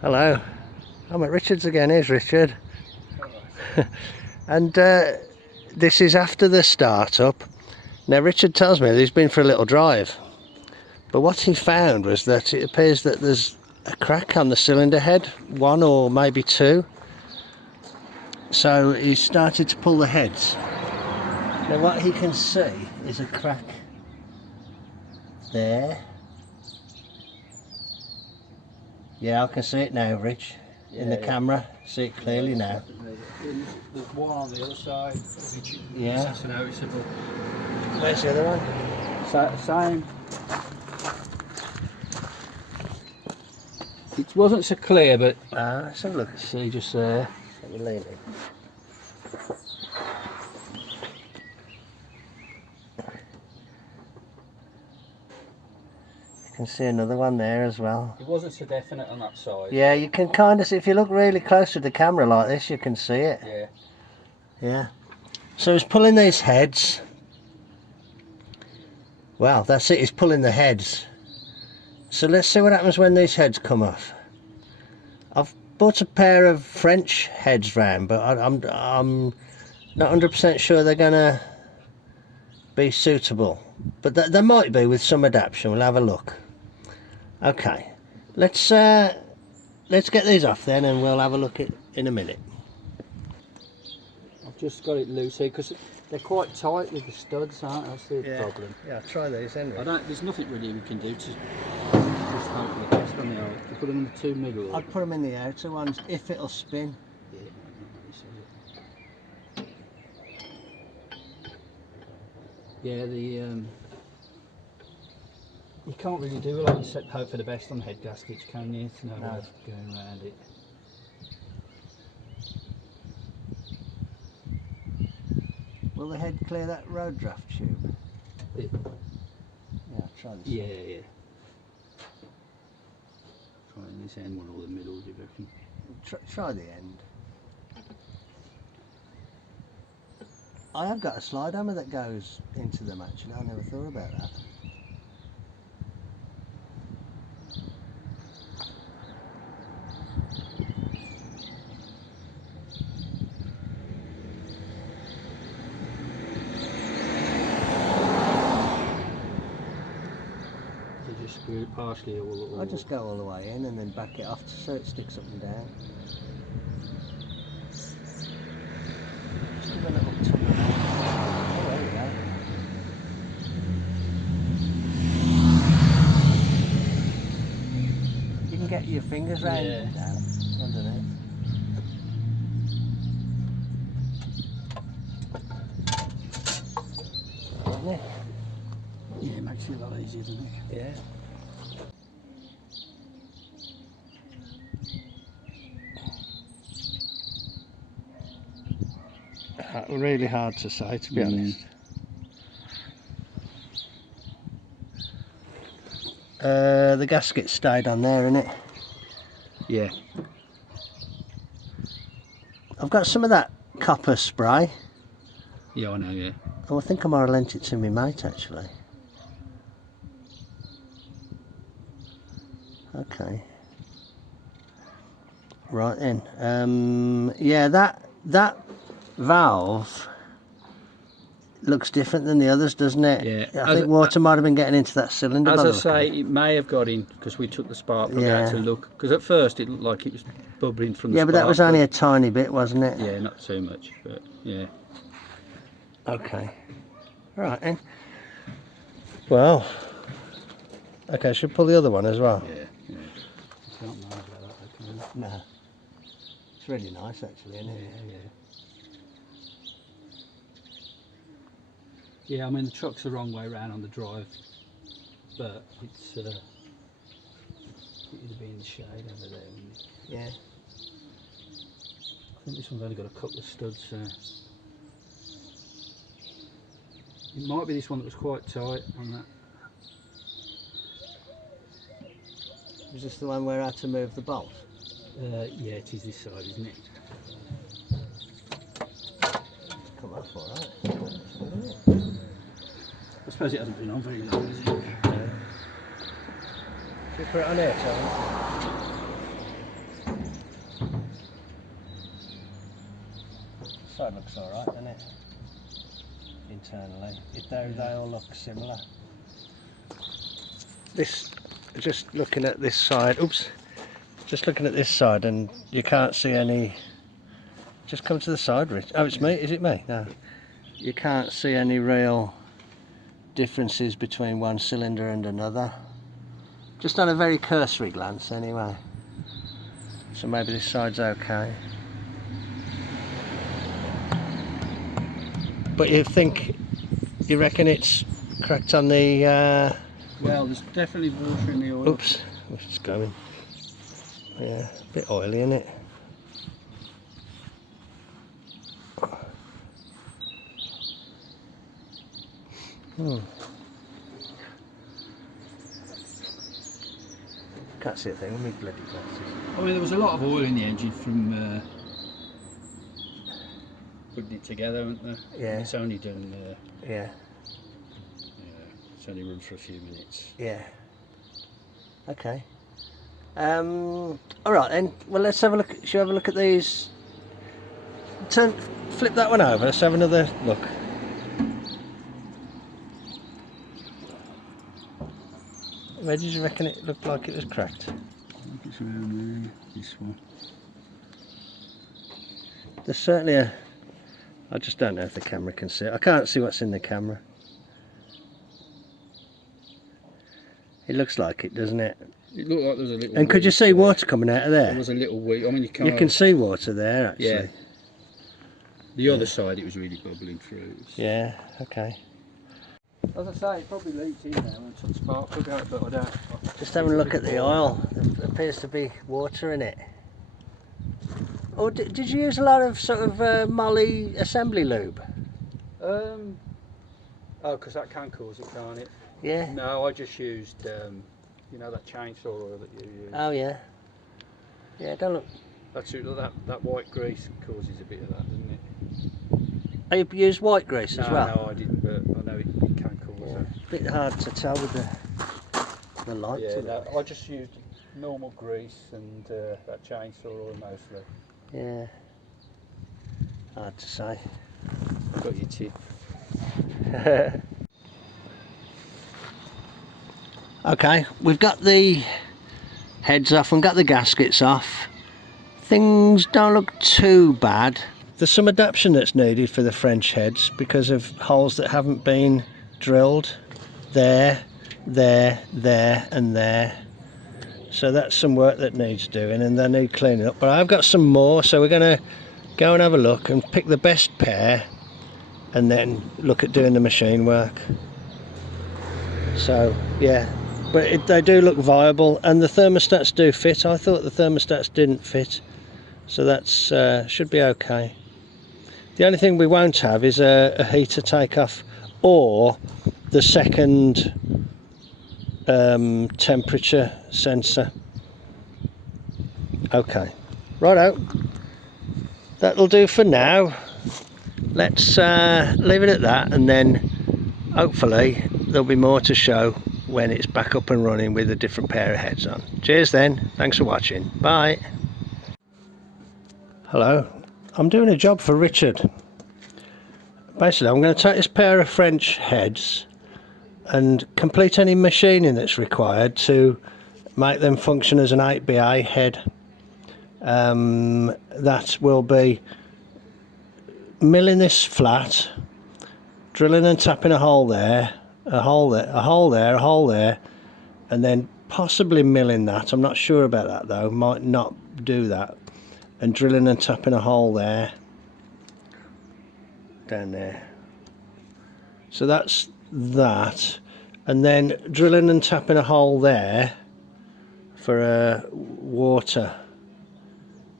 Hello, I'm at Richard's again. Here's Richard. And this is after the start-up. Now Richard tells me that he's been for a little drive, but what he found was that it appears that there's a crack on the cylinder head, one or maybe two. So he started to pull the heads. Now what he can see is a crack there. Yeah, I can see it now, Rich, in the camera. See it clearly now. There's one on the other side, which Yeah. is noticeable. Where's the other one? Same. It wasn't so clear, but Let's have a look. see just there. Let me lean it. You can see another one there as well. It wasn't so definite on that side. Yeah, you can kind of see, if you look really close to the camera like this, you can see it. Yeah. Yeah. So he's pulling these heads. Well, that's it, he's pulling the heads. So let's see what happens when these heads come off. I've bought a pair of French heads round, but I'm not 100% sure they're gonna be suitable. But they might be with some adaptation. We'll have a look. Okay, let's get these off then, and we'll have a look at in a minute. I've just got it loose here because they're quite tight with the studs, aren't they? That's the problem. Yeah, try these anyway. There's nothing really we can do to just hope for the best on the outer. You put them in the two middle. I'd put them in the outer ones if it'll spin. Yeah, you can't really do like except hope for the best on the head gaskets, can you? It's no way of going around it. Will the head clear that road draft tube? Yeah, try this. Yeah, yeah. Trying this end one or the middle, do you reckon? Try the end. I have got a slide hammer that goes into them actually. I never thought about that. You just screw it partially all I just go all the way in and then back it off so it sticks up and down. Just give a little tug. Oh, there you go. You can get your fingers round and down underneath. Isn't it? Yeah, it makes it a lot easier, doesn't it? Yeah. Really hard to say, to be honest. The gasket stayed on there, innit? Yeah. I've got some of that copper spray. Yeah, I know, yeah. Oh, I think I might have lent it to my mate actually. Okay. Right then. Yeah, that valve looks different than the others, doesn't it? Yeah. I think water might have been getting into that cylinder. As I say, it may have got in because we took the spark plug out to look. Because at first it looked like it was bubbling from the spark but that was plug. only a tiny bit, wasn't it? Yeah, not too much, but yeah. Okay. Right then. Well. Okay, I should pull the other one as well. Yeah, yeah. It's not nice about that, can it? No. It's really nice actually, isn't it? Yeah. Yeah, I mean the truck's the wrong way around on the drive, but it's it would be in the shade over there. Wouldn't it? Yeah. I think this one's only got a couple of studs. It might be this one that was quite tight on that. Is this the one where I had to move the bolt? Yeah, it is this side, isn't it? It's come off alright. I suppose it hasn't been on very long, has it? Should we put it on here, shall side looks alright, doesn't it? Internally. They all look similar. This, just looking at this side, oops, just looking at this side, and you can't see any. Just come to the side, Rich. Oh, it's me. Is it me? No. You can't see any real differences between one cylinder and another. Just on a very cursory glance, anyway. So maybe this side's okay. But you reckon it's cracked on the... Well, there's definitely water in the oil. Oops, what's it's going? Yeah, a bit oily, isn't it? Can't see a thing with me bloody glasses. I mean, there was a lot of oil in the engine from putting it together, wasn't there? Yeah. It's only done. Yeah. It's only run for a few minutes. Yeah. Okay. All right then. Well, let's have a look. Shall we have a look at these? Flip that one over. Let's have another look. Where did you reckon it looked like it was cracked? I think it's around there. This one. There's certainly a. I just don't know if the camera can see it. I can't see what's in the camera. It looks like it, doesn't it? It looked like there was a little. And could you see water coming out of there? There was a little wee. I mean, you can see water there, actually. Yeah. The other side, it was really bubbling through. Yeah. Okay. As I say, it probably leaked in there and some spark plug out, but I don't. Just having a look at the oil. There appears to be water in it. Or did you use a lot of sort of Molly assembly lube? Oh, because that can cause it, can't it? Yeah. No, I just used, you know, that chainsaw oil that you use. Oh yeah. Yeah, don't look. That's it, that white grease causes a bit of that, doesn't it? Oh, you used white grease as well? No, I didn't, but I know it can cause that. It's a bit hard to tell with the light. Yeah, no, I just used normal grease and that chainsaw oil mostly. Yeah. Hard to say. Got your tip. Okay, we've got the heads off and got the gaskets off. Things don't look too bad. There's some adaptation that's needed for the French heads because of holes that haven't been drilled. There, and there. So that's some work that needs doing and they need cleaning up. But I've got some more, so we're going to go and have a look and pick the best pair and then look at doing the machine work. So, yeah. But they do look viable and the thermostats do fit. I thought the thermostats didn't fit. So that's should be okay. The only thing we won't have is a heater takeoff or the second temperature sensor. Okay, righto. That'll do for now. Let's leave it at that, and then hopefully there'll be more to show when it's back up and running with a different pair of heads on. Cheers then. Thanks for watching. Bye. Hello. I'm doing a job for Richard. Basically, I'm going to take this pair of French heads and complete any machining that's required to make them function as an 8BA head. That will be milling this flat, drilling and tapping a hole there, a hole there, a hole there, a hole there, and then possibly milling that. I'm not sure about that though, might not do that. And drilling and tapping a hole there, down there. So that's that. And then drilling and tapping a hole there for a water,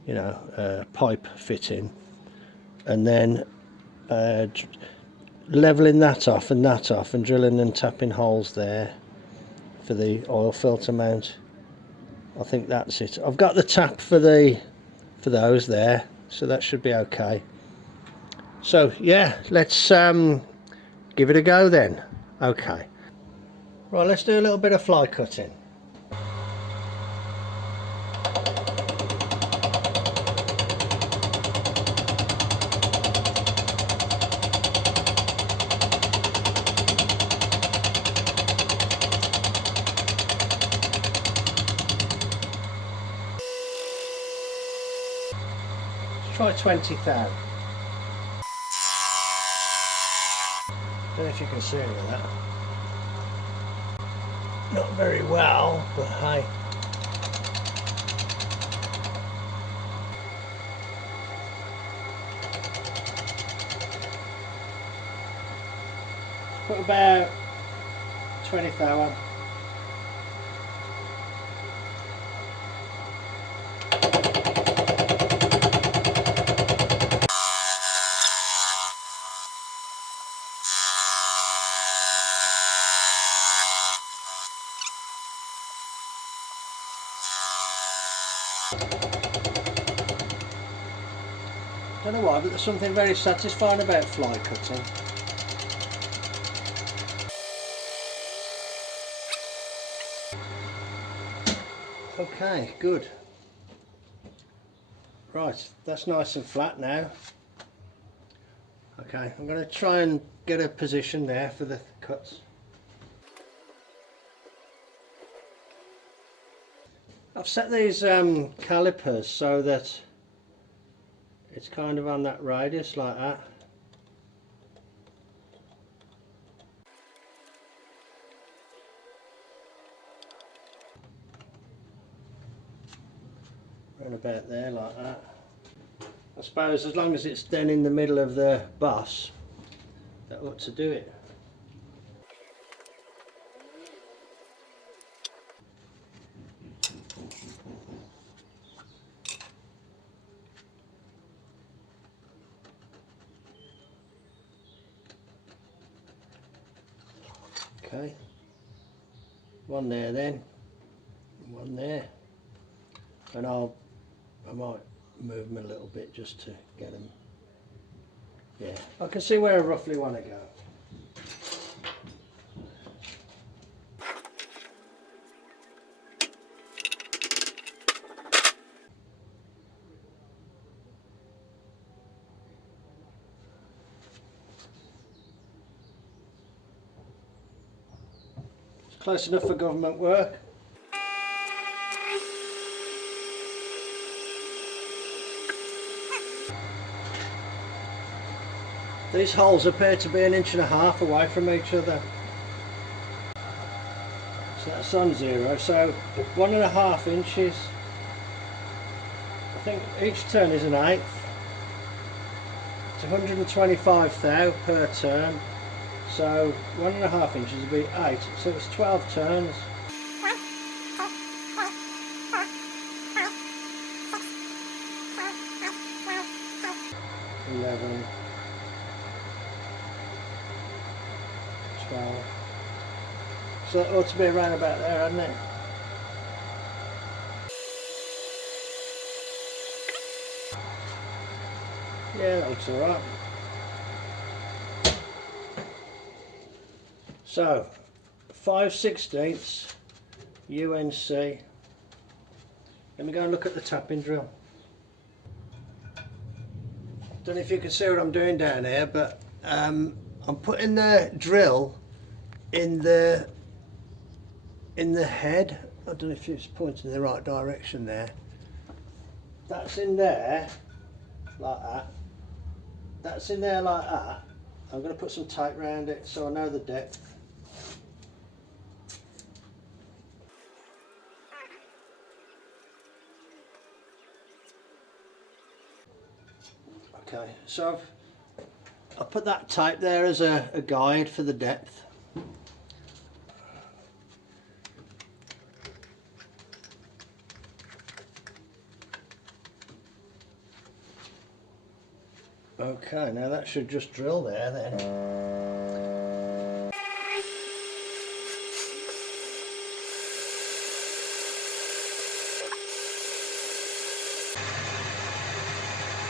you know, pipe fitting. And then leveling that off and drilling and tapping holes there for the oil filter mount. I think that's it. I've got the tap for those there, so that should be okay. So yeah, let's give it a go then. Okay, right, let's do a little bit of fly cutting. try 20,000. Don't know if you can see any of that. Not very well, but hey. Put about 20,000. Don't know why, but there's something very satisfying about fly cutting. Okay, good. Right, that's nice and flat now. Okay, I'm going to try and get a position there for the cuts. I've set these calipers so that it's kind of on that radius like that. Around about there like that. I suppose as long as it's then in the middle of the boss, that ought to do it. Okay, one there then, one there, and I might move them a little bit just to get them. Yeah, I can see where I roughly want to go. Close enough for government work. These holes appear to be 1.5 inches away from each other. So that's on 0, so 1.5 inches. I think each turn is 1/8. It's 125 thou per turn. So 1.5 inches would be 8, so it's 12 turns. 11, 12. So it ought to be around about there, hasn't it? Yeah, that looks alright. So 5/16 UNC. Let me go and look at the tapping drill. Don't know if you can see what I'm doing down here, but I'm putting the drill in the head. I don't know if it's pointing in the right direction there. That's in there like that. That's in there like that. I'm going to put some tape around it so I know the depth. Okay, so I've put that tape there as a guide for the depth. Okay, now that should just drill there then.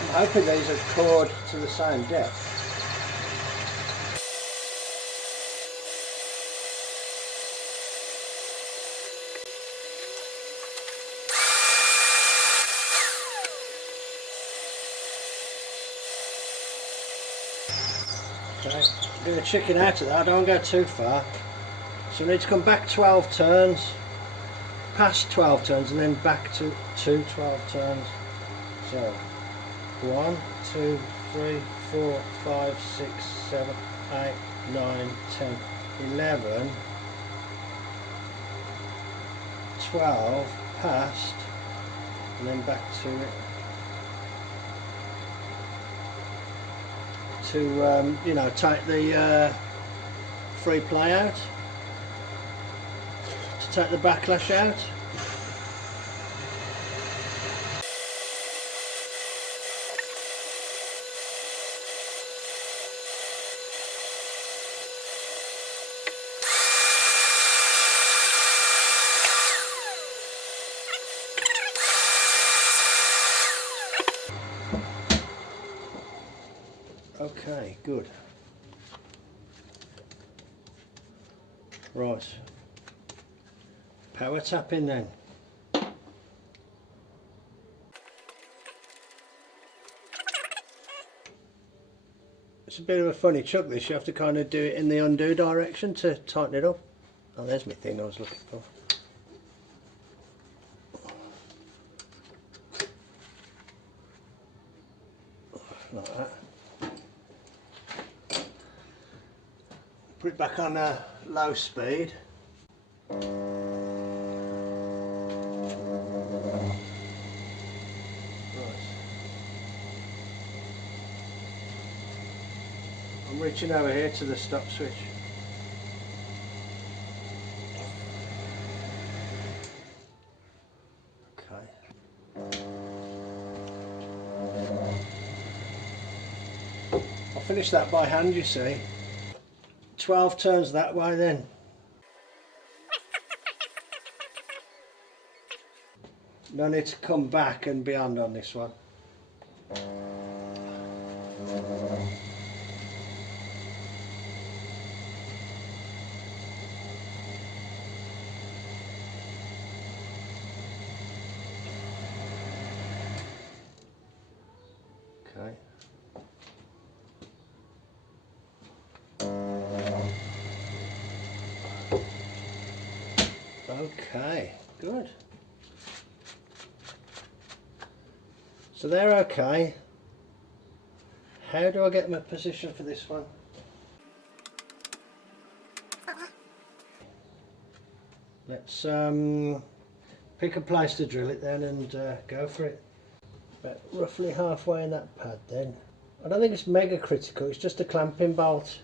I'm hoping these are cored to the same depth. Okay, I'm going to chicken out of that, I don't go too far. So we need to come back 12 turns, past 12 turns and then back to 12 turns. So 1, 2, 3, 4, 5, 6, 7, 8, 9, 10, 11, 12 past, and then back to it to you know, take the free play out, to take the backlash out. Okay, good. Right. Power tapping then. It's a bit of a funny chuck this, you have to kind of do it in the undo direction to tighten it up. Oh, there's my thing I was looking for. Like that. Put it back on low speed. Right. I'm reaching over here to the stop switch. Okay. I'll finish that by hand, you see. 12 turns that way then. No need to come back and beyond on this one. Okay. Okay, good. So they're okay. How do I get my position for this one? Let's pick a place to drill it then and go for it. About roughly halfway in that pad then. I don't think it's mega critical, it's just a clamping bolt.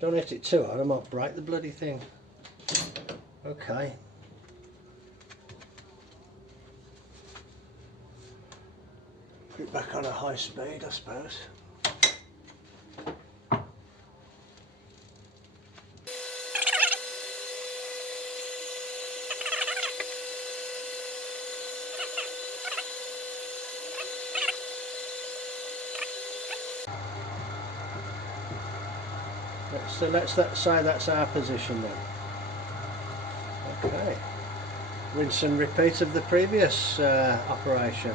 Don't hit it too hard, I might break the bloody thing. Okay. Put it back on a high speed, I suppose. So let's say that's our position then. Okay. Rinse and repeat of the previous operation.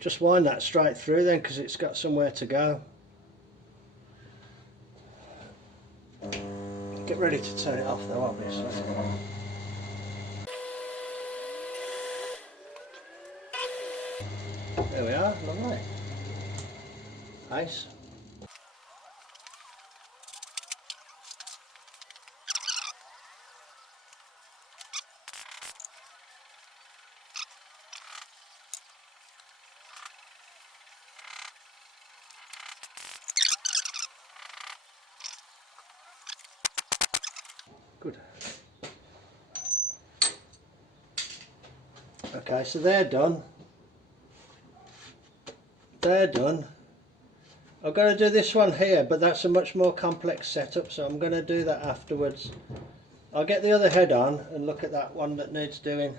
Just wind that straight through then, because it's got somewhere to go. Get ready to turn it off though, obviously. There we are, lovely. Nice. Good. Okay, so they're done. They're done. I've got to do this one here, but that's a much more complex setup, so I'm going to do that afterwards. I'll get the other head on and look at that one that needs doing.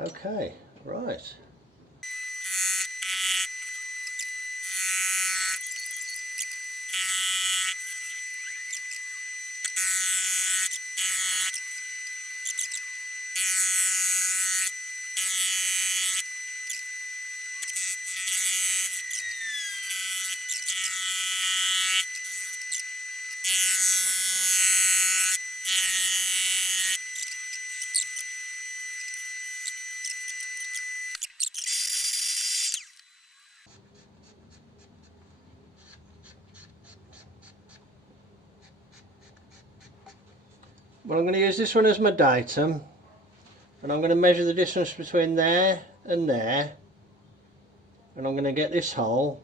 Okay, right. Well, I'm going to use this one as my datum, and I'm going to measure the distance between there, and I'm going to get this hole.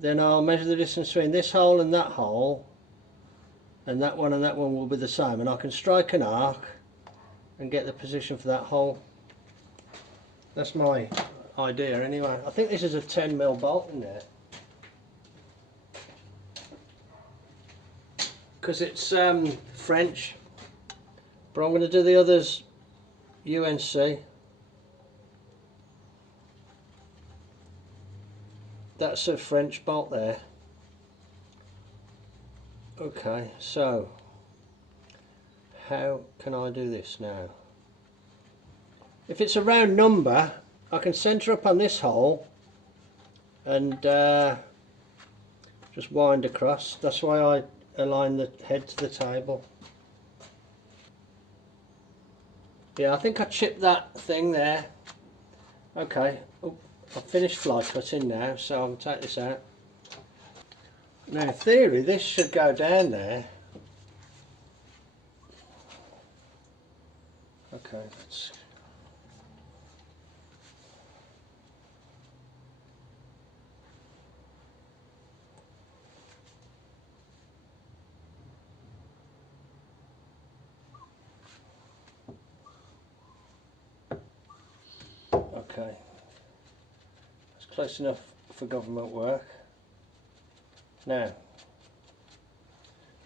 Then I'll measure the distance between this hole and that hole, and that one will be the same, and I can strike an arc and get the position for that hole. That's my idea anyway. I think this is a 10mm bolt in there, because it's French, but I'm going to do the others UNC. That's a French bolt there. Okay, so how can I do this now? If it's a round number, I can centre up on this hole and just wind across. That's why I align the head to the table. Yeah, I think I chipped that thing there. Okay, oh, I've finished fly cutting now, so I'll take this out. Now in theory this should go down there. Okay, let's... Okay, it's close enough for government work. Now,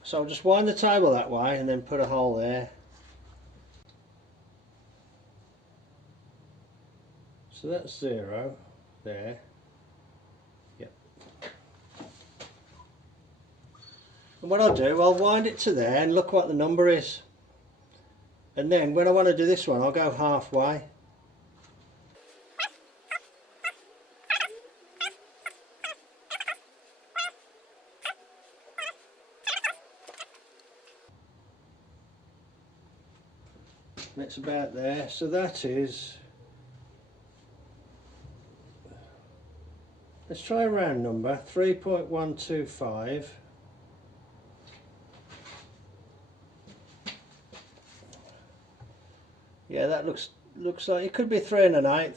so I'll just wind the table that way and then put a hole there. So that's 0 there. Yep. And what I'll do, I'll wind it to there and look what the number is. And then when I want to do this one, I'll go halfway. And it's about there, so that is, let's try a round number, 3.125. Yeah, that looks like it could be 3 1/8.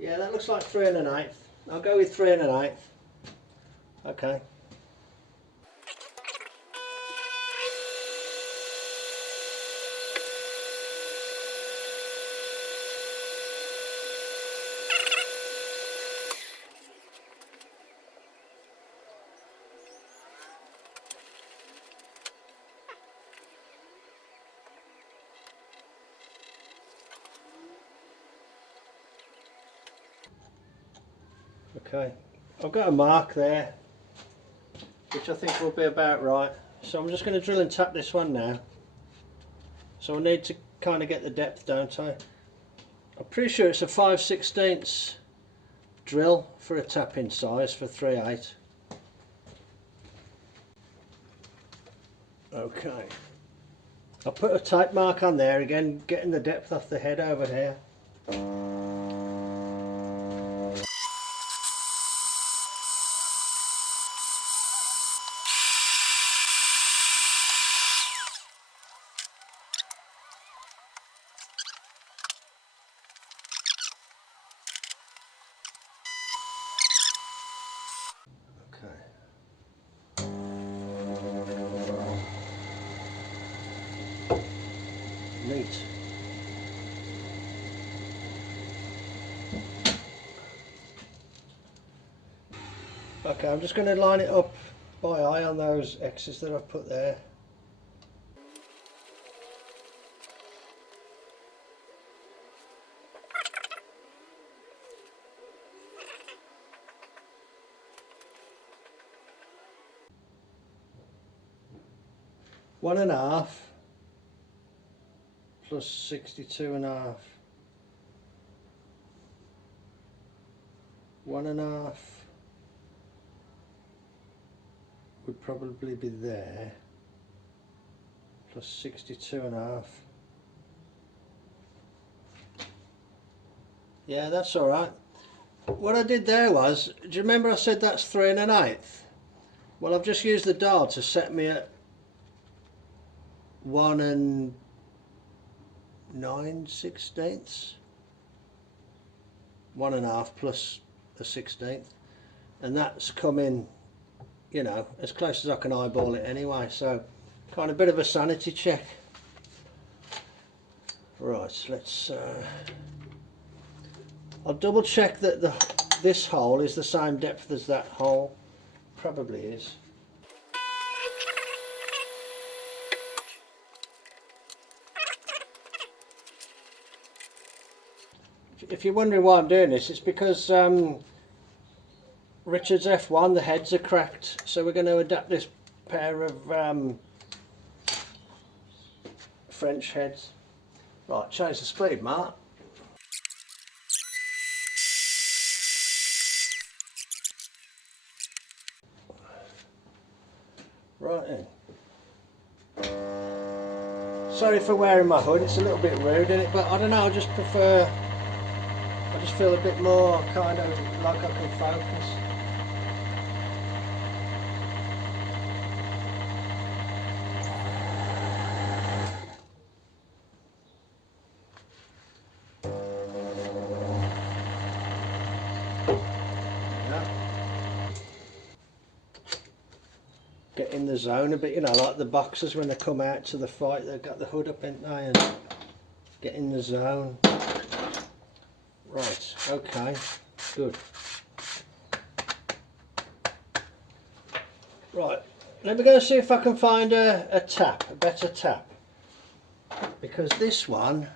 Yeah, that looks like 3 1/8. I'll go with 3 1/8. Okay. Okay, I've got a mark there, which I think will be about right. So I'm just going to drill and tap this one now. So I need to kind of get the depth, don't I? I'm pretty sure it's a 5/16 drill for a tap-in size for 3/8. Okay, I'll put a type mark on there again, getting the depth off the head over here. Neat. Okay, I'm just going to line it up by eye on those X's that I've put there. One and a half plus 62.5. 1.5 would probably be there, plus 62.5. Yeah, that's alright. What I did there was, do you remember I said that's 3 1/8? Well, I've just used the dial to set me at 1 9/16, 1.5 plus a 16th, and that's coming, you know, as close as I can eyeball it anyway. So, kind of a bit of a sanity check. Right, let's. I'll double check that this hole is the same depth as that hole. Probably is. If you're wondering why I'm doing this, it's because Richard's F1, the heads are cracked, so we're going to adapt this pair of French heads. Right, change the speed, Mart. Right then. Sorry for wearing my hood, it's a little bit rude in it, but I don't know, I just feel a bit more kind of like I can focus. Get in the zone a bit, you know, like the boxers when they come out to the fight, they've got the hood up, ain't they, and get in the zone. Right, okay, good. Right, let me go and see if I can find a better tap, because this one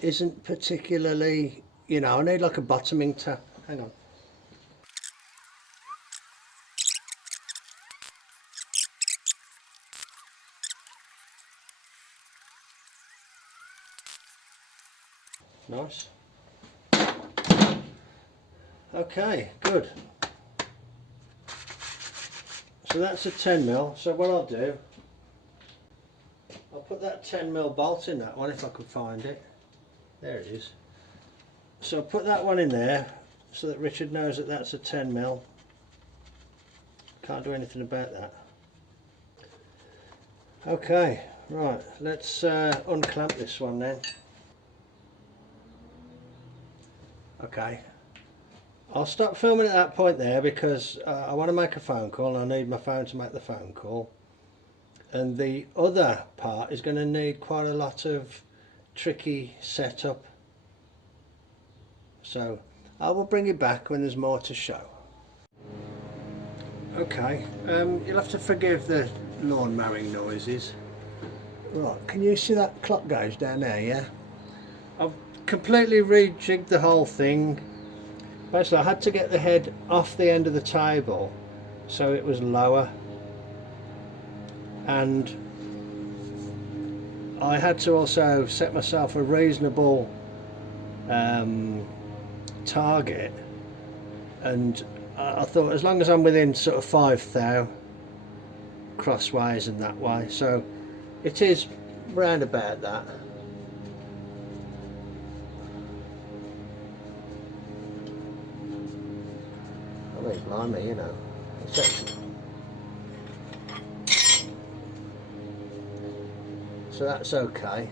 isn't particularly, you know, I need like a bottoming tap. Hang on. Nice. Okay, good. So that's a 10mm. So what I'll do, I'll put that 10mm bolt in that one if I can find it. There it is. So I'll put that one in there so that Richard knows that that's a 10mm. Can't do anything about that. Okay, right, let's unclamp this one then. Okay, I'll stop filming at that point there because I want to make a phone call and I need my phone to make the phone call. And the other part is going to need quite a lot of tricky setup. So I will bring it back when there's more to show. Okay, you'll have to forgive the lawn mowing noises. Right, can you see that clock gauge down there, yeah? I've completely rejigged the whole thing. Basically I had to get the head off the end of the table so it was lower, and I had to also set myself a reasonable target, and I thought as long as I'm within sort of 5 thou crossways and that way, so it is round about that. I mean, blimey, you know. So that's okay.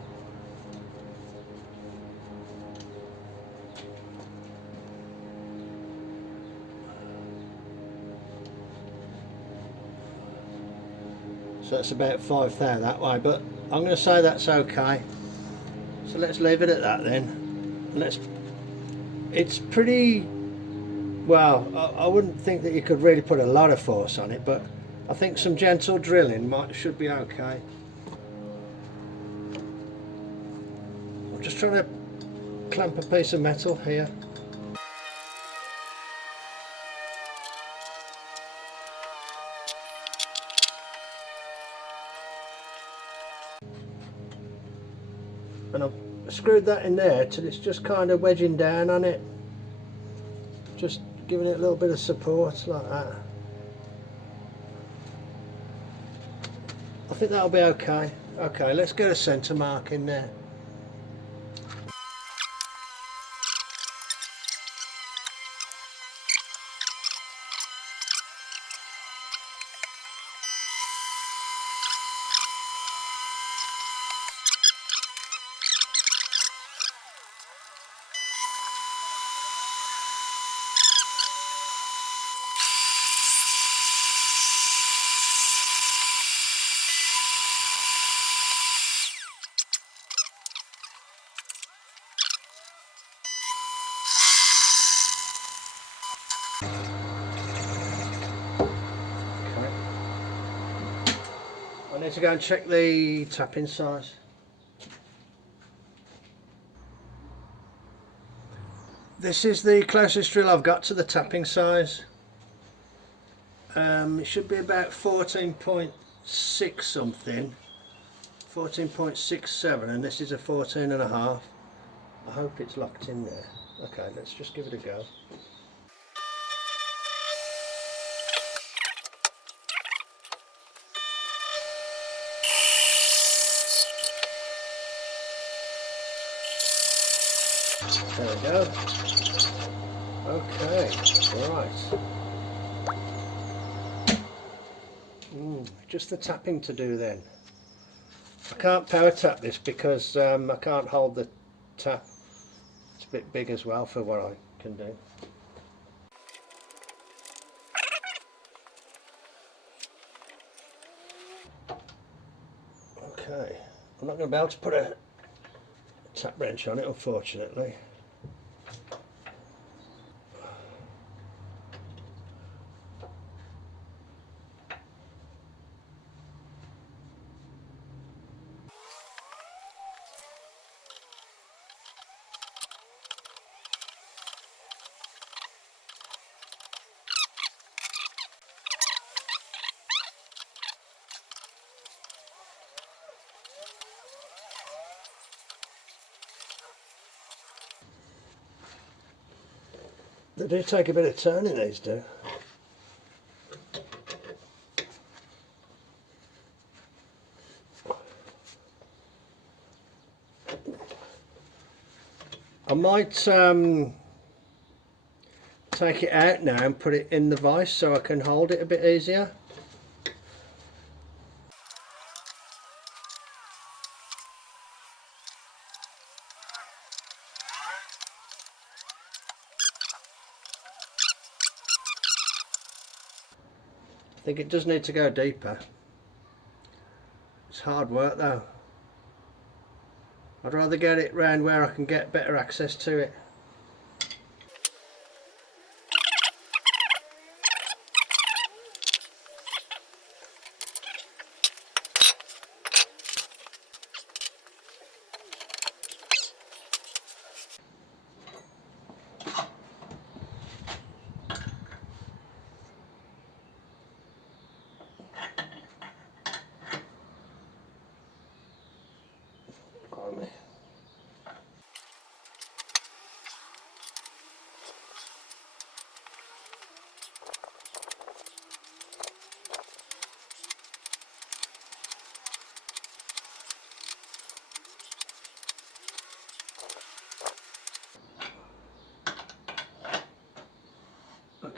So that's about 5 thou that way, but I'm going to say that's okay. So let's leave it at that then. It's pretty, well, I wouldn't think that you could really put a lot of force on it, but I think some gentle drilling should be okay. I'm just trying to clamp a piece of metal here. And I've screwed that in there till it's just kind of wedging down on it, just giving it a little bit of support like that. I think that'll be okay. Okay, let's get a centre mark in there. I need to go and check the tapping size. This is the closest drill I've got to the tapping size. It should be about 14.6 something, 14.67, and this is a 14.5. I hope it's locked in there. Okay, let's just give it a go. There we go. Okay, right. Just the tapping to do then. I can't power tap this because I can't hold the tap. It's a bit big as well for what I can do. Okay, I'm not going to be able to put a tap wrench on it, unfortunately. They do take a bit of turning, these do. I might take it out now and put it in the vise so I can hold it a bit easier. I think it does need to go deeper. It's hard work though. I'd rather get it round where I can get better access to it.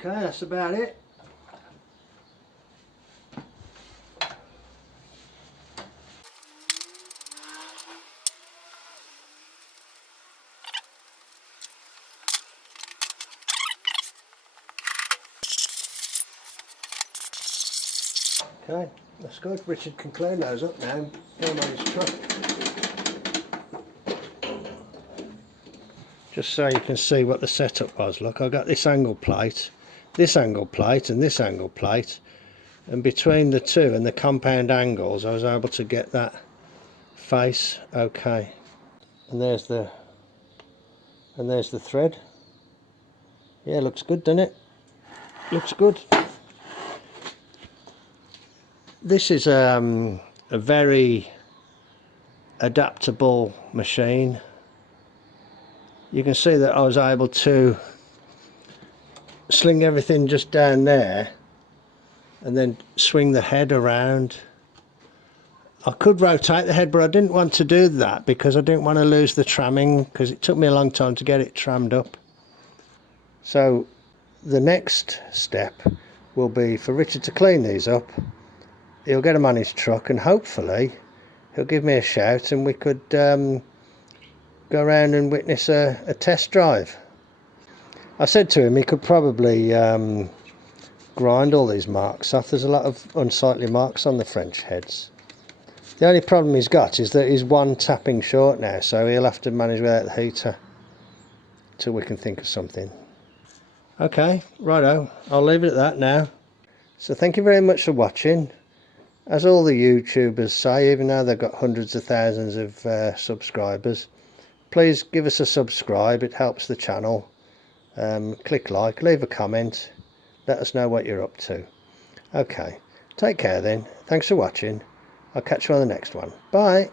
Okay, that's about it. Okay, that's good. Richard can clean those up now and put them on his truck. Just so you can see what the setup was. Look, I got this angle plate, and this angle plate, and between the two and the compound angles I was able to get that face okay. And there's the thread. Yeah, looks good, doesn't it? Looks good. This is a very adaptable machine. You can see that I was able to sling everything just down there and then swing the head around. I could rotate the head, but I didn't want to do that because I didn't want to lose the tramming, because it took me a long time to get it trammed up. So the next step will be for Richard to clean these up. He'll get them on his truck and hopefully he'll give me a shout and we could go around and witness a test drive. I said to him he could probably grind all these marks off. There's a lot of unsightly marks on the French heads. The only problem he's got is that he's one tapping short now, so he'll have to manage without the heater till we can think of something. Okay, righto, I'll leave it at that now. So thank you very much for watching. as all the YouTubers say, even though they've got hundreds of thousands of subscribers, please give us a subscribe. It helps the channel. Click like, leave a comment, let us know what you're up to. Okay, take care then. Thanks for watching. I'll catch you on the next one. Bye.